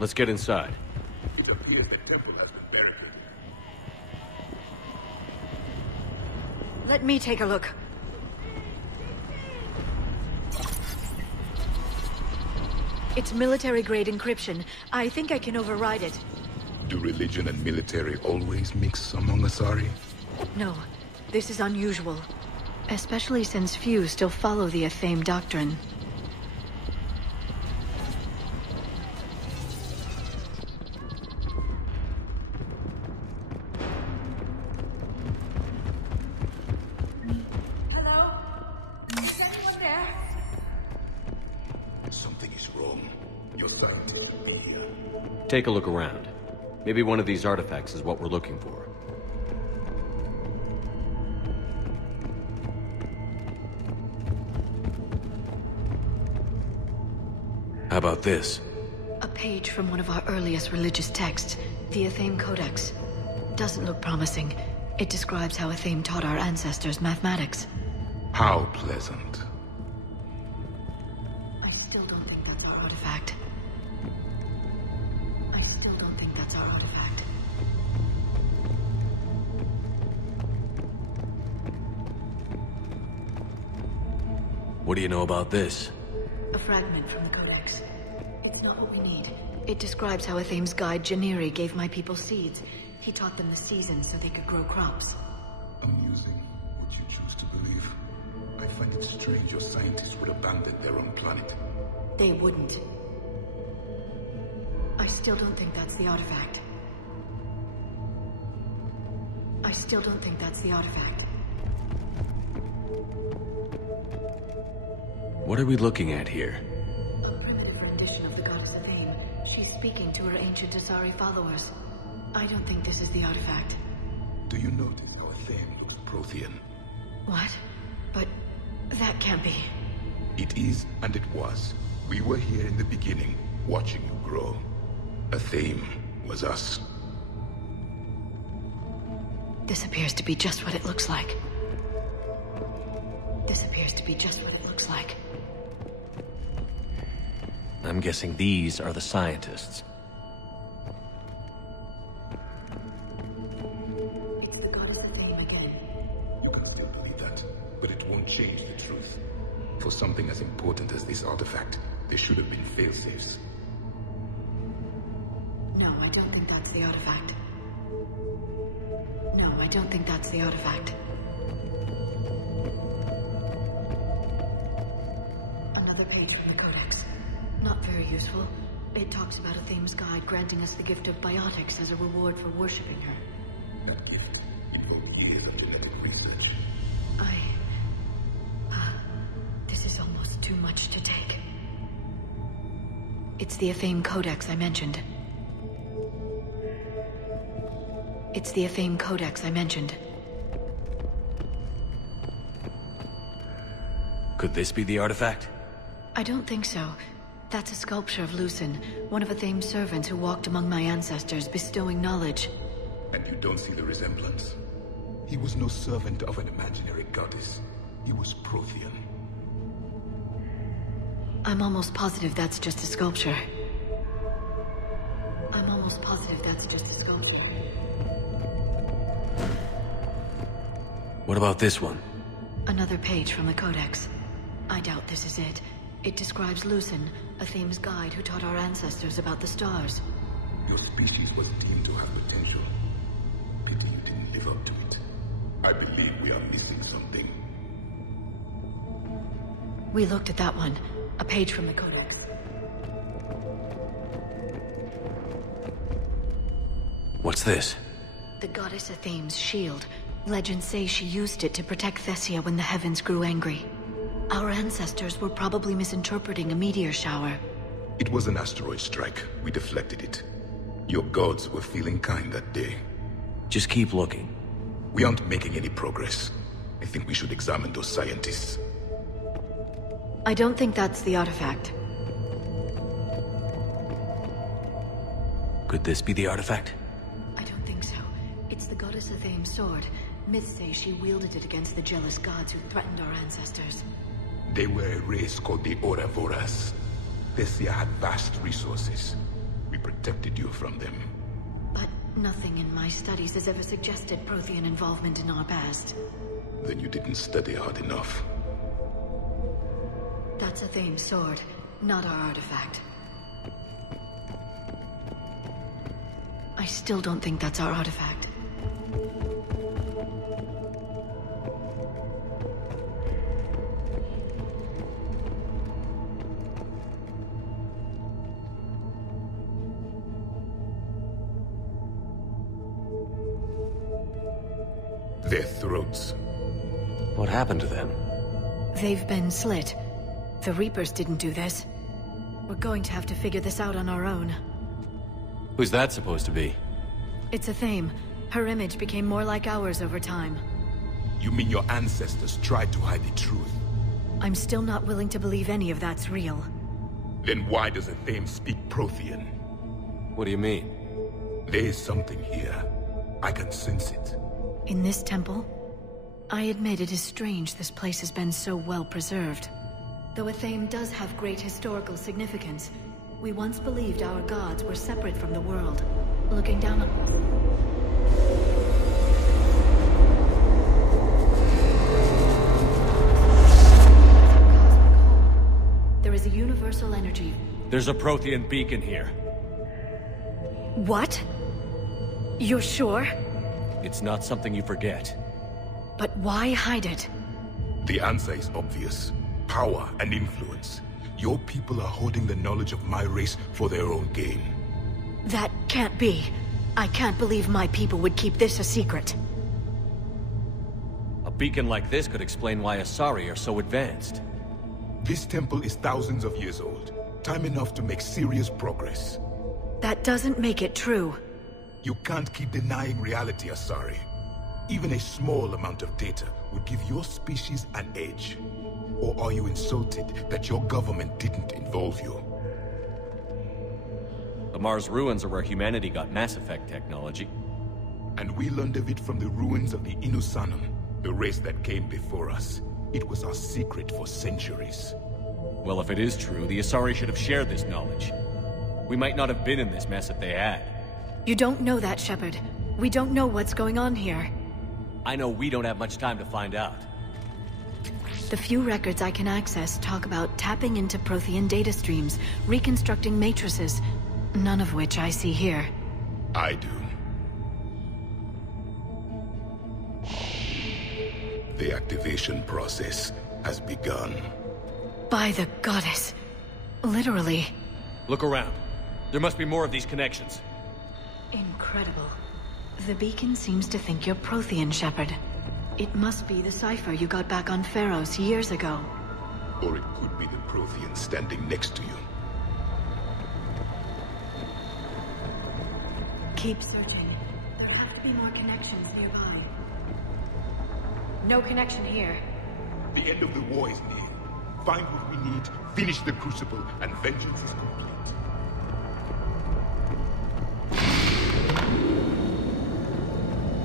Let's get inside. It appears the temple has been buried. Let me take a look. It's military-grade encryption. I think I can override it. Do religion and military always mix among Asari? No, this is unusual. Especially since few still follow the Athame doctrine. Hello? Is anyone there? Something is wrong. Your scientists here. Take a look around. Maybe one of these artifacts is what we're looking for. How about this? A page from one of our earliest religious texts, the Athame Codex. Doesn't look promising. It describes how Athame taught our ancestors mathematics. How pleasant. I still don't think that's our artifact. I still don't think that's our artifact. What do you know about this? A fragment from the Codex. It's not what we need. It describes how Athame's guide, Janiri, gave my people seeds. He taught them the seasons so they could grow crops. Amusing what you choose to believe. I find it strange your scientists would abandon their own planet. They wouldn't. I still don't think that's the artifact. I still don't think that's the artifact. What are we looking at here? A primitive rendition of the goddess Athame. She's speaking to her ancient Asari followers. I don't think this is the artifact. Do you notice how Athame looks Prothean? What? But that can't be. It is, and it was. We were here in the beginning, watching you grow. Athame was us. This appears to be just what it looks like. This appears to be just what it looks like. I'm guessing these are the scientists. It's the goddess Athame again. You can still believe that, but it won't change the truth. For something as important as this artifact, there should have been failsafes. No, I don't think that's the artifact. No, I don't think that's the artifact. Another page from the Codex. Not very useful. It talks about Athame's guide granting us the gift of biotics as a reward for worshipping her. That gift involved years of genetic research. This is almost too much to take. It's the Athame Codex I mentioned. It's the Athame Codex I mentioned. Could this be the artifact? I don't think so. That's a sculpture of Lucen, one of Athame's servants who walked among my ancestors, bestowing knowledge. And you don't see the resemblance? He was no servant of an imaginary goddess. He was Prothean. I'm almost positive that's just a sculpture. I'm almost positive that's just a sculpture. What about this one? Another page from the Codex. I doubt this is it. It describes Lucen, Athame's guide who taught our ancestors about the stars. Your species was deemed to have potential. Pity you didn't live up to it. I believe we are missing something. We looked at that one. A page from the Codex. What's this? The goddess Athame's shield. Legends say she used it to protect Thessia when the heavens grew angry. Our ancestors were probably misinterpreting a meteor shower. It was an asteroid strike. We deflected it. Your gods were feeling kind that day. Just keep looking. We aren't making any progress. I think we should examine those scientists. I don't think that's the artifact. Could this be the artifact? I don't think so. It's the goddess Athame's sword. Myths say she wielded it against the jealous gods who threatened our ancestors. They were a race called the Ouroboros. Thessia had vast resources. We protected you from them. But nothing in my studies has ever suggested Prothean involvement in our past. Then you didn't study hard enough. That's a Thames sword, not our artifact. I still don't think that's our artifact. Their throats. What happened to them? They've been slit. The Reapers didn't do this. We're going to have to figure this out on our own. Who's that supposed to be? It's a Thame. Her image became more like ours over time. You mean your ancestors tried to hide the truth? I'm still not willing to believe any of that's real. Then why does a Thame speak Prothean? What do you mean? There is something here. I can sense it. In this temple? I admit it is strange this place has been so well preserved. Though a Thame does have great historical significance, we once believed our gods were separate from the world. Looking down on... There is a universal energy. There's a Prothean beacon here. What? You're sure? It's not something you forget. But why hide it? The answer is obvious. Power and influence. Your people are holding the knowledge of my race for their own gain. That can't be. I can't believe my people would keep this a secret. A beacon like this could explain why Asari are so advanced. This temple is thousands of years old. Time enough to make serious progress. That doesn't make it true. You can't keep denying reality, Asari. Even a small amount of data would give your species an edge. Or are you insulted that your government didn't involve you? The Mars ruins are where humanity got Mass Effect technology. And we learned of it from the ruins of the Inusanum, the race that came before us. It was our secret for centuries. Well, if it is true, the Asari should have shared this knowledge. We might not have been in this mess if they had. You don't know that, Shepard. We don't know what's going on here. I know we don't have much time to find out. The few records I can access talk about tapping into Prothean data streams, reconstructing matrices, none of which I see here. I do. The activation process has begun. By the goddess. Literally. Look around. There must be more of these connections. Incredible. The beacon seems to think you're Prothean, Shepard. It must be the cipher you got back on Pharos years ago. Or it could be the Prothean standing next to you. Keep searching. There have to be more connections nearby. No connection here. The end of the war is near. Find what we need, finish the Crucible, and vengeance is complete.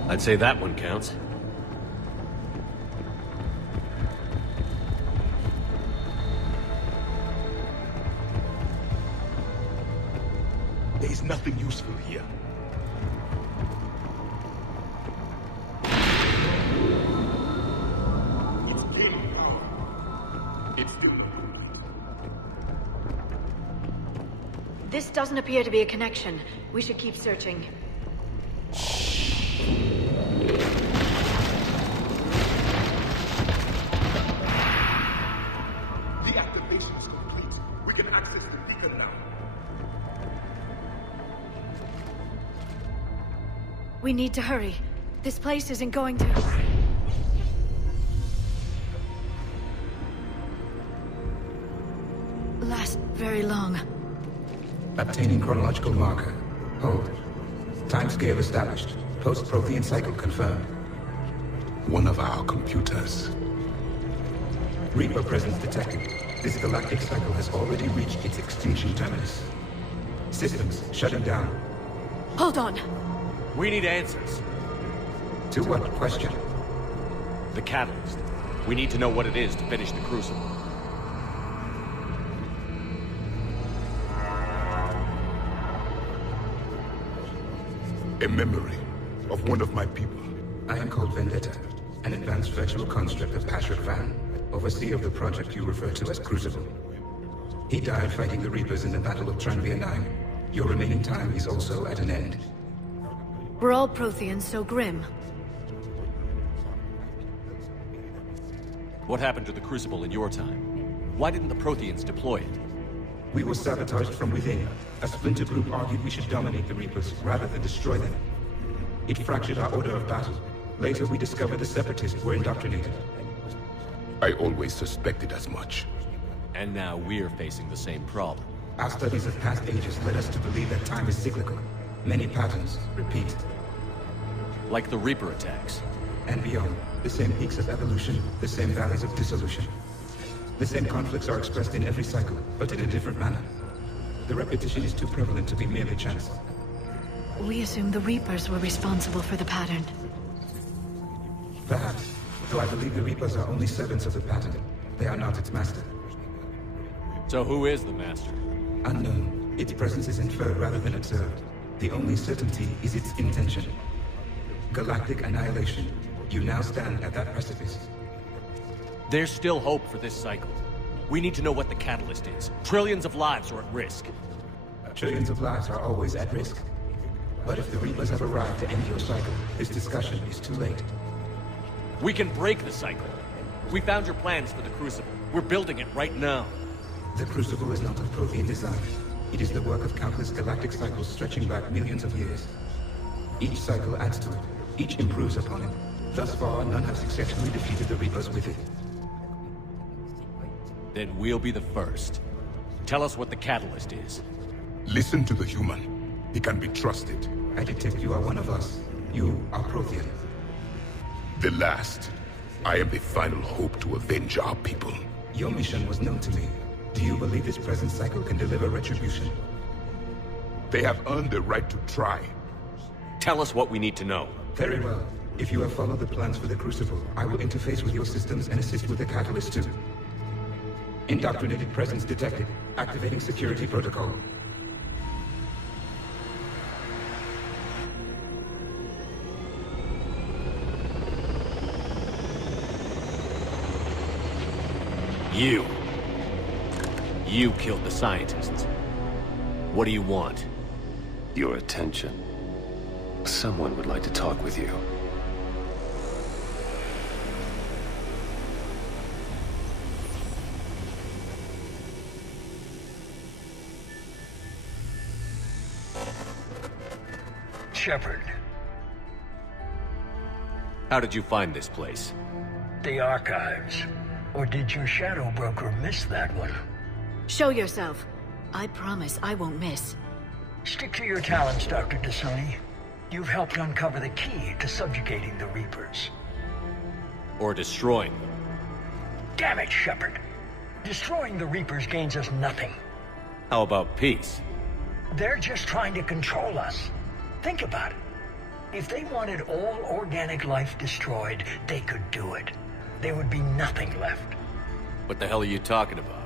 I'd say that one counts. There is nothing useful here. It's gaining power. It's doing it. This doesn't appear to be a connection. We should keep searching. The activation is complete. We can access the beacon now. We need to hurry. This place isn't going to... last very long. Obtaining chronological marker. Hold. Timescale established. Post-Prothean cycle confirmed. One of our computers. Reaper presence detected. This galactic cycle has already reached its extinction terminus. Systems shutting down. Hold on. We need answers. To what question? The catalyst. We need to know what it is to finish the Crucible. A memory of one of my people. I am called Vendetta, an advanced virtual construct of Paragon, overseer of the project you refer to as Crucible. He died fighting the Reapers in the Battle of Tranvia 9. Your remaining time is also at an end. Were all Protheans so grim? What happened to the Crucible in your time? Why didn't the Protheans deploy it? We were sabotaged from within. A splinter group argued we should dominate the Reapers rather than destroy them. It fractured our order of battle. Later we discovered the Separatists were indoctrinated. I always suspected as much. And now we're facing the same problem. Our studies of past ages led us to believe that time is cyclical. Many patterns repeat. Like the Reaper attacks. And beyond, the same peaks of evolution, the same valleys of dissolution. The same conflicts are expressed in every cycle, but in a different manner. The repetition is too prevalent to be merely chance. We assumed the Reapers were responsible for the pattern. Perhaps, though I believe the Reapers are only servants of the pattern. They are not its master. So who is the master? Unknown. Its presence is inferred rather than observed. The only certainty is its intention. Galactic annihilation. You now stand at that precipice. There's still hope for this cycle. We need to know what the catalyst is. Trillions of lives are at risk. Trillions of lives are always at risk. But if the Reapers have arrived to end your cycle, this discussion is too late. We can break the cycle. We found your plans for the Crucible. We're building it right now. The Crucible is not of Prothean design. It is the work of countless galactic cycles stretching back millions of years. Each cycle adds to it. Each improves upon it. Thus far, none have successfully defeated the Reapers with it. Then we'll be the first. Tell us what the catalyst is. Listen to the human. He can be trusted. I detect you are one of us. You are Prothean. The last. I am the final hope to avenge our people. Your mission was known to me. Do you believe this present cycle can deliver retribution? They have earned the right to try. Tell us what we need to know. Very well. If you have followed the plans for the Crucible, I will interface with your systems and assist with the catalyst too. Indoctrinated presence detected. Activating security protocol. You killed the scientists. What do you want? Your attention. Someone would like to talk with you. Shepard. How did you find this place? The archives. Or did your shadow broker miss that one? Show yourself. I promise I won't miss. Stick to your talents, Dr. D'Soni. You've helped uncover the key to subjugating the Reapers. Or destroying them? Damn it, Shepard. Destroying the Reapers gains us nothing. How about peace? They're just trying to control us. Think about it. If they wanted all organic life destroyed, they could do it. There would be nothing left. What the hell are you talking about?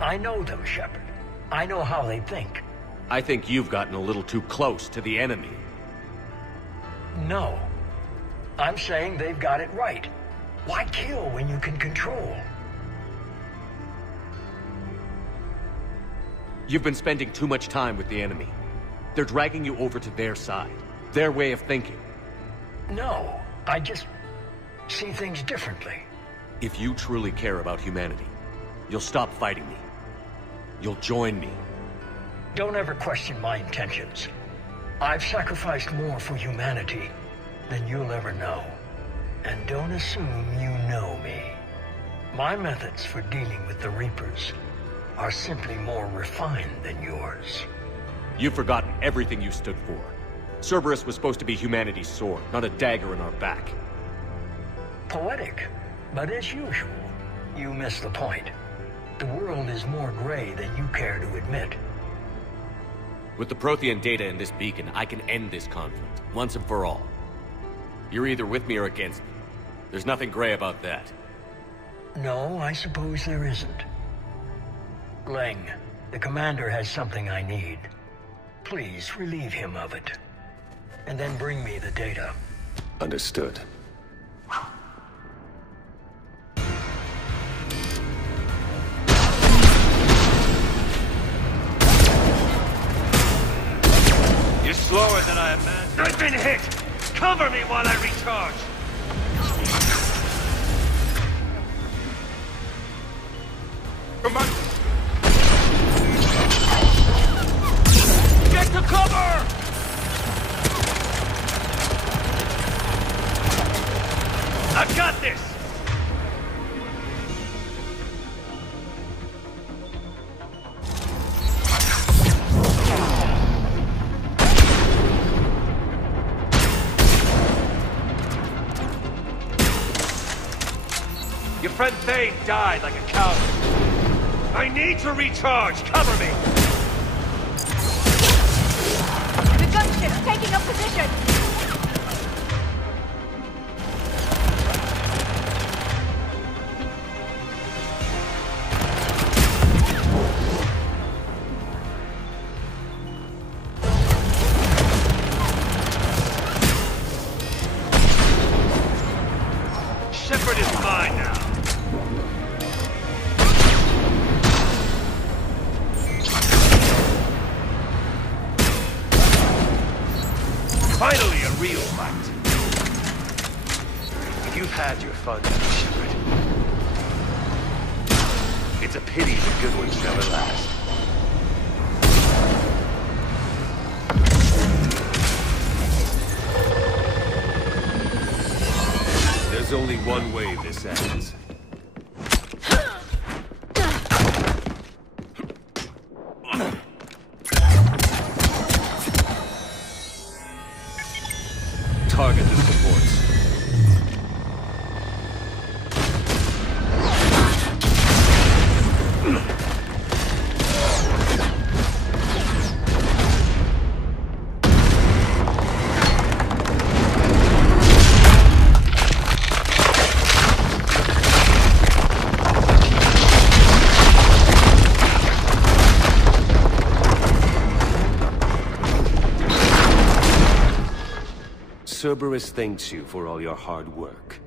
I know them, Shepard. I know how they think. I think you've gotten a little too close to the enemy. No. I'm saying they've got it right. Why kill when you can control? You've been spending too much time with the enemy. They're dragging you over to their side. Their way of thinking. No, I just see things differently. If you truly care about humanity, you'll stop fighting me. You'll join me. Don't ever question my intentions. I've sacrificed more for humanity than you'll ever know. And don't assume you know me. My methods for dealing with the Reapers are simply more refined than yours. You've forgotten everything you stood for. Cerberus was supposed to be humanity's sword, not a dagger in our back. Poetic, but as usual, you miss the point. The world is more gray than you care to admit. With the Prothean data in this beacon, I can end this conflict, once and for all. You're either with me or against me. There's nothing gray about that. No, I suppose there isn't. Leng, the commander has something I need. Please relieve him of it. and then bring me the data. Understood. You're slower than I imagined. I've been hit! Cover me while I recharge! Come on! Get to cover! I've got this! Your friend Thane died like a coward. I need to recharge! Cover me! The gunship's taking up position! Shepard is mine now. Finally, a real fight. You've had your fun now, Shepard. It's a pity the good ones never last. There's only one way this ends. Target the supports. Cerberus thanks you for all your hard work.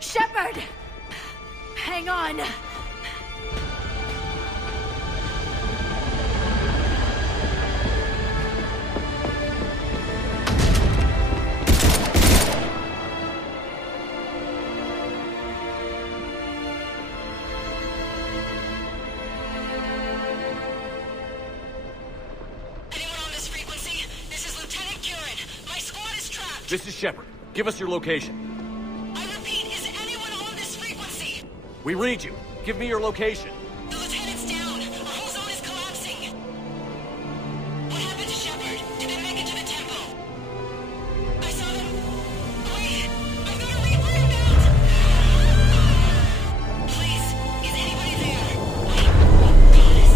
Shepard! Hang on! This is Shepard. Give us your location. I repeat, is anyone on this frequency? We read you. Give me your location. The lieutenant's down. Our whole zone is collapsing. What happened to Shepard? Did they make it to the temple? I saw them. Wait, I've got a Reaper inbound. Please, is anybody there? Goddess,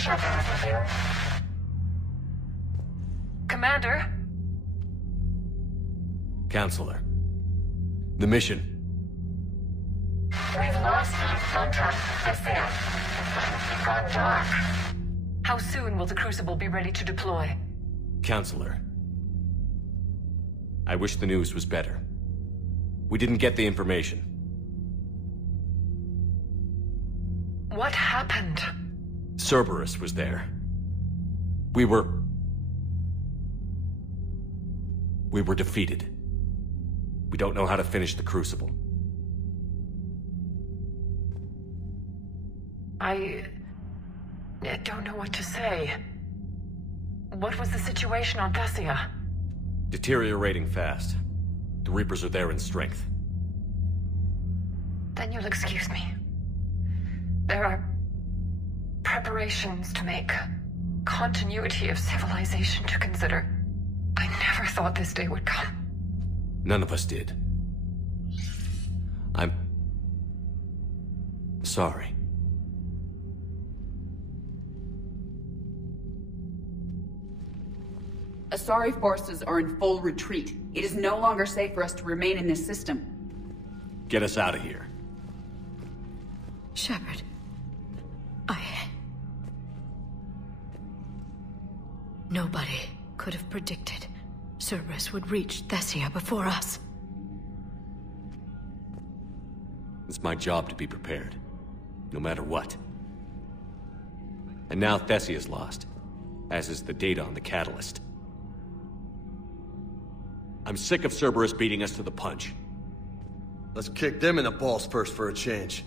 something with you. Commander? Counselor. The mission. We've lost contact with the gone dark. How soon will the Crucible be ready to deploy? Counselor. I wish the news was better. We didn't get the information. What happened? Cerberus was there. We were defeated. We don't know how to finish the Crucible. I don't know what to say. What was the situation on Thessia? Deteriorating fast. The Reapers are there in strength. Then you'll excuse me. There are preparations to make. Continuity of civilization to consider. I never thought this day would come. None of us did. I'm sorry. Asari forces are in full retreat. It is no longer safe for us to remain in this system. Get us out of here. Shepard. Nobody could have predicted Cerberus would reach Thessia before us. It's my job to be prepared, no matter what. And now Thessia's lost, as is the data on the catalyst. I'm sick of Cerberus beating us to the punch. Let's kick them in the balls first for a change.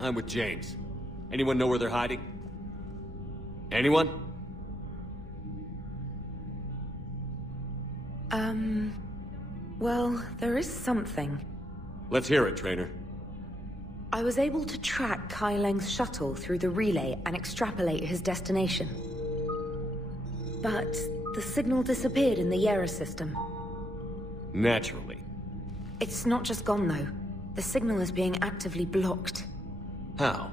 I'm with James. Anyone know where they're hiding? Anyone? Well, there is something. Let's hear it, Trainer. I was able to track Kai Leng's shuttle through the relay and extrapolate his destination. But the signal disappeared in the Yera system. Naturally. It's not just gone, though. The signal is being actively blocked. How?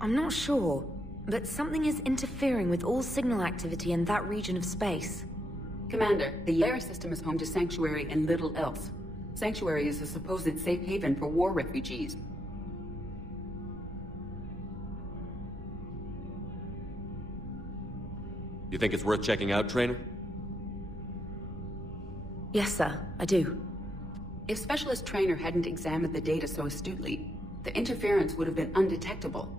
I'm not sure, but something is interfering with all signal activity in that region of space. Commander, the Yera system is home to Sanctuary and little else. Sanctuary is a supposed safe haven for war refugees. You think it's worth checking out, Trainer? Yes, sir, I do. If Specialist Trainer hadn't examined the data so astutely, the interference would have been undetectable.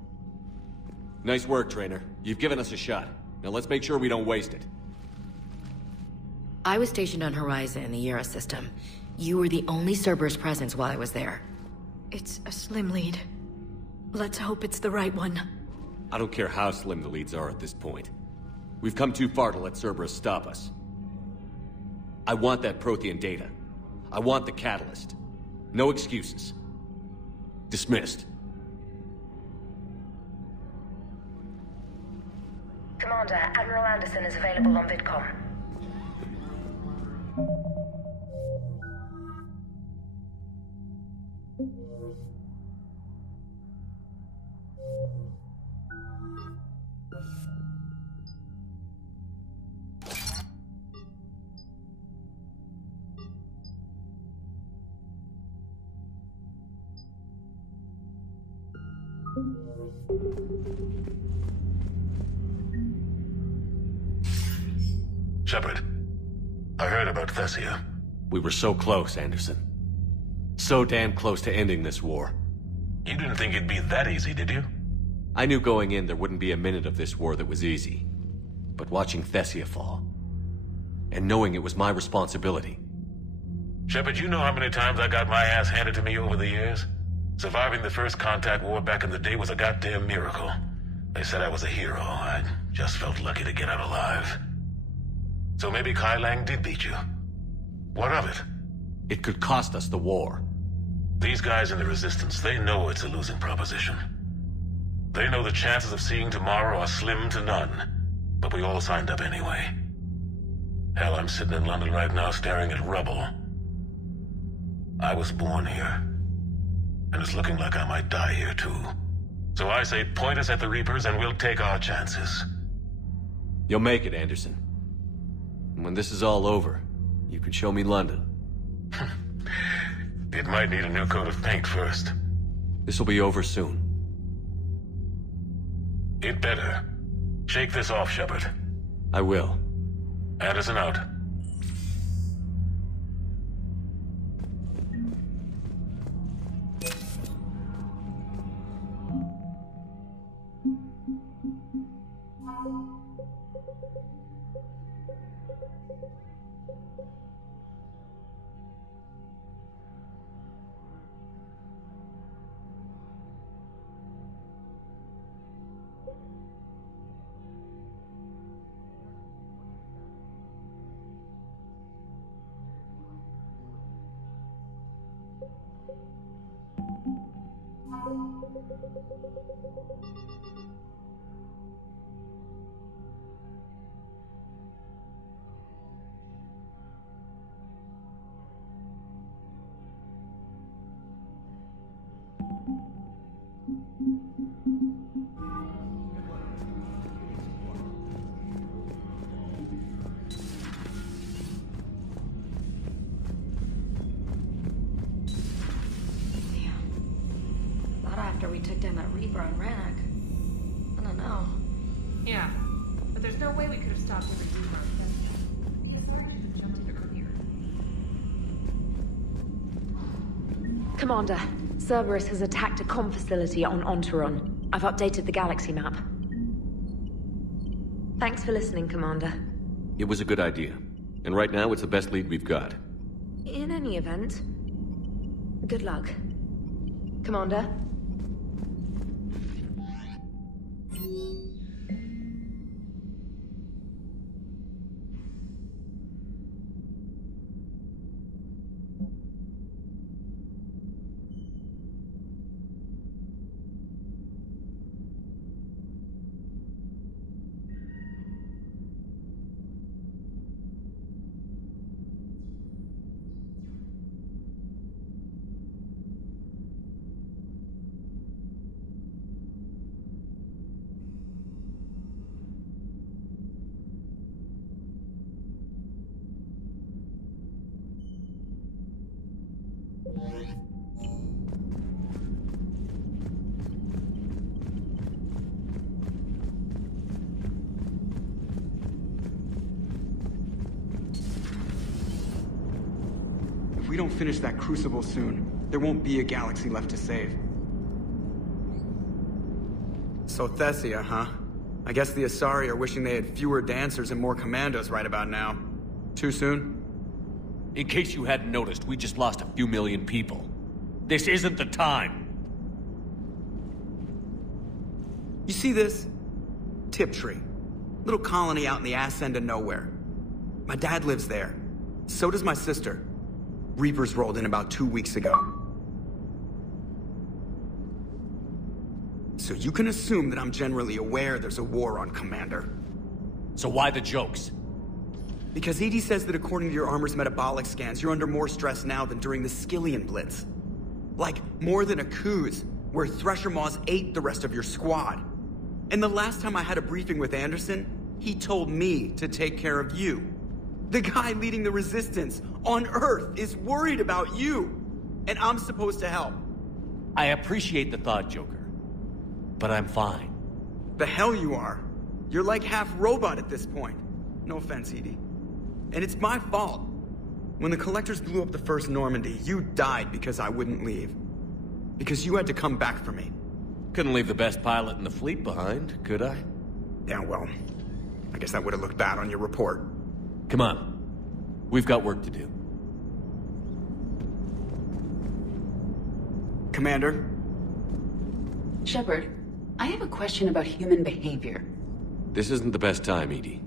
Nice work, Trainer. You've given us a shot. Now let's make sure we don't waste it. I was stationed on Horizon in the Yera system. You were the only Cerberus presence while I was there. It's a slim lead. Let's hope it's the right one. I don't care how slim the leads are at this point. We've come too far to let Cerberus stop us. I want that Prothean data. I want the catalyst. No excuses. Dismissed. Commander, Admiral Anderson is available on VidCom. Shepard, I heard about Thessia. We were so close, Anderson. So damn close to ending this war. You didn't think it'd be that easy, did you? I knew going in there wouldn't be a minute of this war that was easy. But watching Thessia fall, and knowing it was my responsibility. Shepard, you know how many times I got my ass handed to me over the years? Surviving the first contact war back in the day was a goddamn miracle. They said I was a hero. I just felt lucky to get out alive. So maybe Kai Lang did beat you. What of it? It could cost us the war. These guys in the Resistance, they know it's a losing proposition. They know the chances of seeing tomorrow are slim to none. But we all signed up anyway. Hell, I'm sitting in London right now staring at rubble. I was born here. And it's looking like I might die here too. So I say point us at the Reapers and we'll take our chances. You'll make it, Anderson. And when this is all over, you can show me London. It might need a new coat of paint first. This will be over soon. It better. Shake this off, Shepard. I will. Anderson out. After we took down that Reaper on Rannoch. I don't know. Yeah, but there's no way we could have stopped him at Reaper. The Asari should have jumped in earlier. Commander, Cerberus has attacked a comm facility on Ontaron. I've updated the galaxy map. Thanks for listening, Commander. It was a good idea. And right now, it's the best lead we've got. In any event, good luck. Commander? If we don't finish that crucible soon, there won't be a galaxy left to save. So Thessia, huh? I guess the Asari are wishing they had fewer dancers and more commandos right about now. Too soon? In case you hadn't noticed, we just lost a few million people. This isn't the time! You see this? Tiptree. Little colony out in the ass end of nowhere. My dad lives there. So does my sister. Reapers rolled in about 2 weeks ago. So you can assume that I'm generally aware there's a war on, Commander. So why the jokes? Because EDI says that according to your armor's metabolic scans, you're under more stress now than during the Skillian Blitz. Like, more than a Kuz, where Thresher Maws ate the rest of your squad. And the last time I had a briefing with Anderson, he told me to take care of you. The guy leading the resistance on Earth is worried about you. And I'm supposed to help. I appreciate the thought, Joker. But I'm fine. The hell you are. You're like half robot at this point. No offense, EDI. And it's my fault. When the Collectors blew up the first Normandy, you died because I wouldn't leave. Because you had to come back for me. Couldn't leave the best pilot in the fleet behind, could I? Yeah, well, I guess that would have looked bad on your report. Come on. We've got work to do. Commander? Shepard, I have a question about human behavior. This isn't the best time, EDI.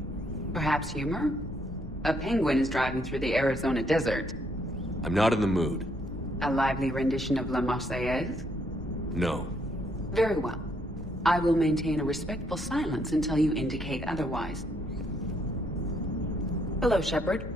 Perhaps humor? A penguin is driving through the Arizona desert. I'm not in the mood. A lively rendition of La Marseillaise? No. Very well. I will maintain a respectful silence until you indicate otherwise. Hello, Shepard.